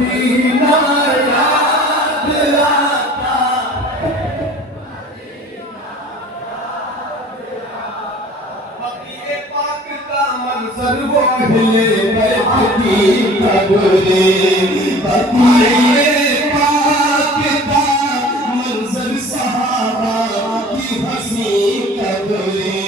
Medina याद आता बकीए पाक का मंजर वो हिले बैठती कब्रे बकीए पाक का मंजर सहाबा की हंसी कब्रे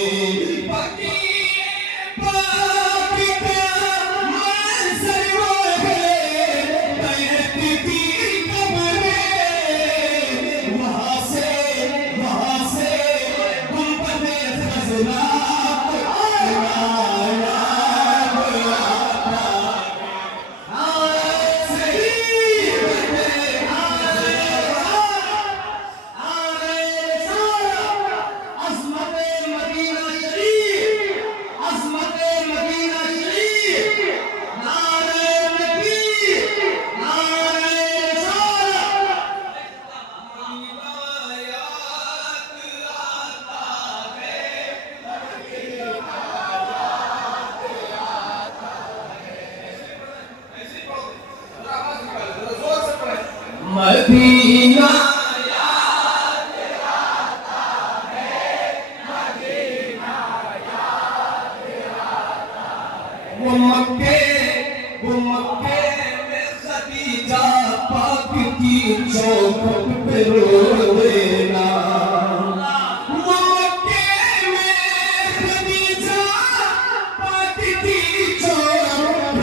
मदीना याद आता है मदीना याद आता है वो मक्के में खदीजा पाक की चौखट पे रोए ना वो मक्के में खदीजा पाक की चौखट पे रोए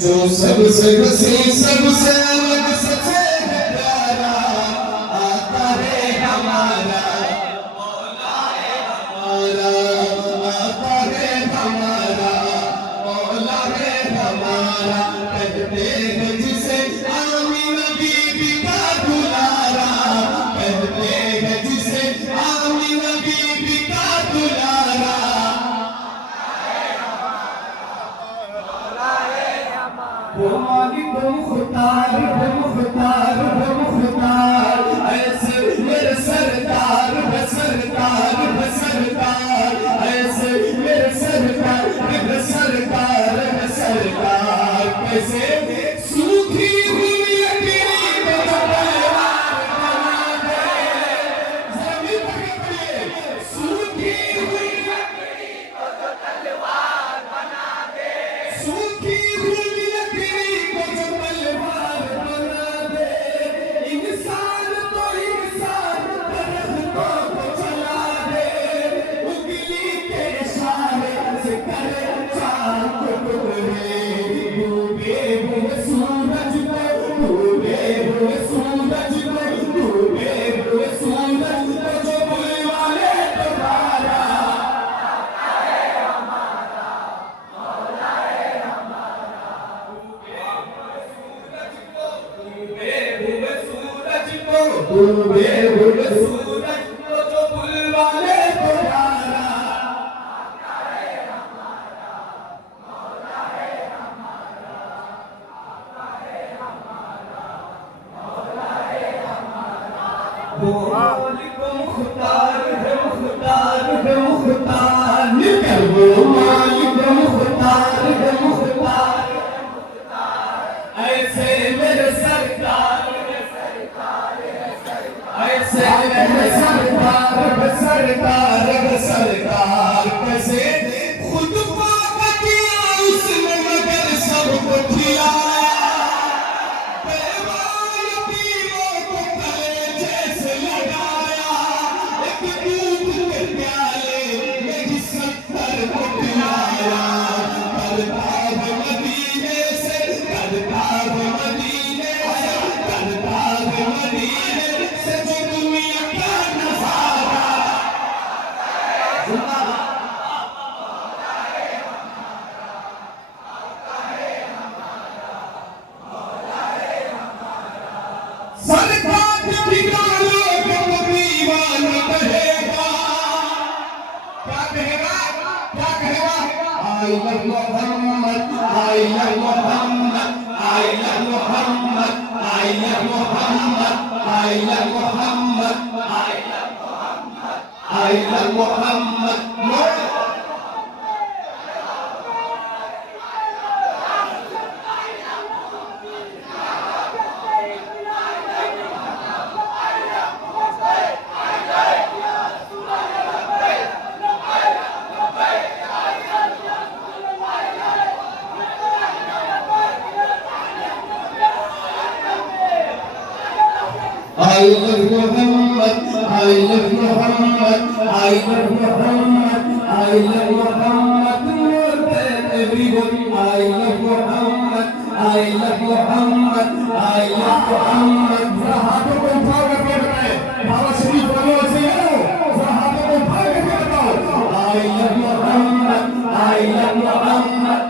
जो सबसे सबसे अलग सबसे प्यारा आता है हमारा मौला है हमारा आता है हमारा मौला है हमारा कहते हैं जिसे आमीना बीबी का दुलारा कहते हैं जिसे आमीना बीबी का दुलारा वो मालिक मुख्तार ऐसे मेरे सरदार ऐसे मेरे सरदार कैसे सूखी हुई लकड़ी को तलवार बना दे जमीन पर पड़े सूखी हुई लकड़ी को तलवार बना दे सूखी हुई डूबे हुए सूरज को जो बुलवाले पुकारा आका है हमारा मौला है हमारा आका है हमारा मौला है हमारा वो मालिक मुख्तार है निकल वो मालिक मुख्तार है ऐसे मेरे सरकार ऐसे I love Muhammad. I love Muhammad, I love Muhammad, I love Muhammad, I love Muhammad more than everybody. I love Muhammad, I love Muhammad, I love Muhammad. Sahabat ko uठाकर पढ़ रहे बाबा शरीफ बोलो ऐसे हो sahabat को उठाकर पढ़ रहा I love Muhammad, I love Muhammad,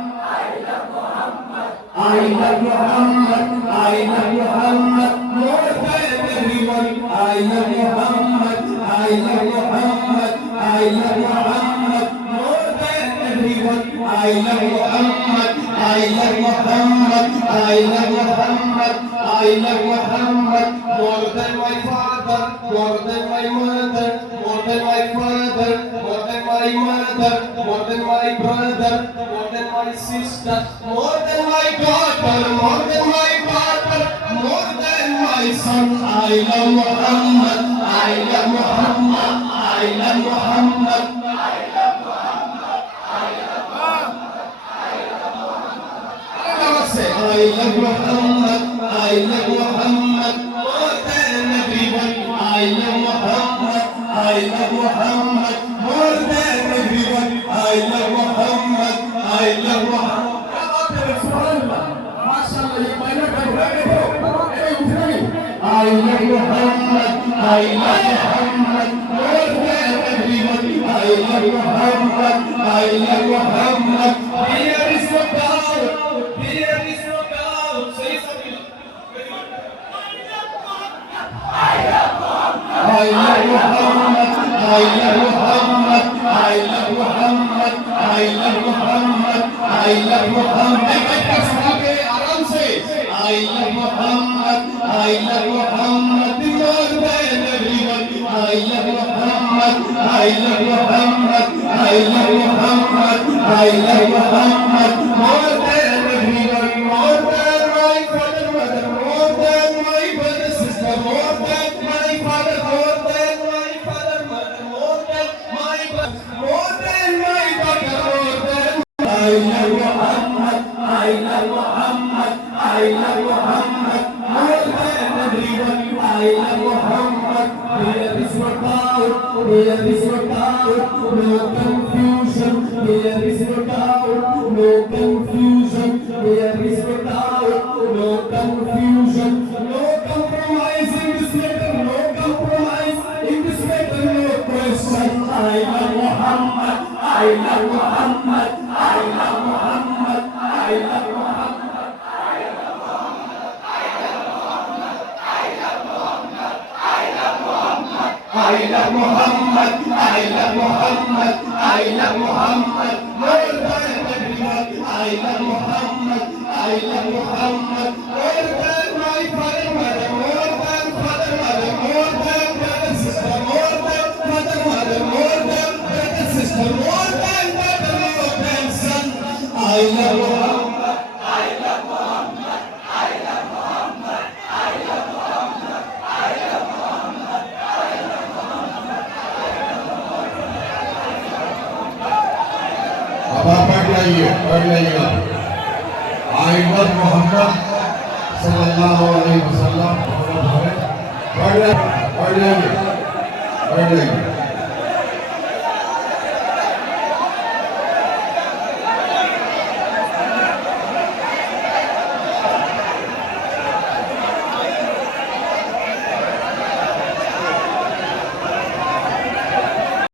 I love Muhammad, I love Muhammad more than everyone. I love Muhammad, I love Muhammad, I love Muhammad more than everyone. I love Muhammad, I love Muhammad, I love Muhammad, I love Muhammad more than my father, more than my mother, more than my father, more than my mother, more than my brother, more than my sister, more than my daughter, more than my father, more than my son. I love Muhammad, I love Muhammad, I love Muhammad. I love Muhammad, I love Muhammad more than everyone. I love Muhammad, I love Muhammad more than everyone. I love Muhammad, I love Muhammad. I love Muhammad, I love Muhammad more than everyone. I love Muhammad, I love Muhammad. Here is no doubt, here is no doubt. Say something. I love Muhammad, I love Muhammad, I love Muhammad, I love Muhammad, I love Muhammad. आराम से I love Muhammad, I love Muhammad more than everyone. I love Muhammad, I love Muhammad, I love Muhammad, I love Muhammad more than everyone. More than my father, mother, more than my brother, sister, more than my father, more than my father, mother, more than my brother, more than my daughter, more than I love Muhammad, I love Muhammad, I love Muhammad more than everyone. I love Muhammad. Here is no doubt, here is no doubt, no confusion. Here is no doubt, no confusion. Here is no doubt, no confusion. No compromise in this matter, no compromise in this matter, no question. I love Muhammad, I love Muhammad, I love Muhammad, I love Muhammad. I love Muhammad, I love Muhammad, I love Muhammad more than everyone. I love Muhammad, I love Muhammad more than my father, mother, more than father, mother, more than brother, sister, more than father, mother, more than brother, sister, more than brother, more than son. I love Muhammad, I love Muhammad, I love Muhammad, I love Muhammad, I love Muhammad, I love अब आप पढ़ जाइएगा I love Muhammad सल्लल्लाहु अलैहि वसल्लम पढ़ जाइए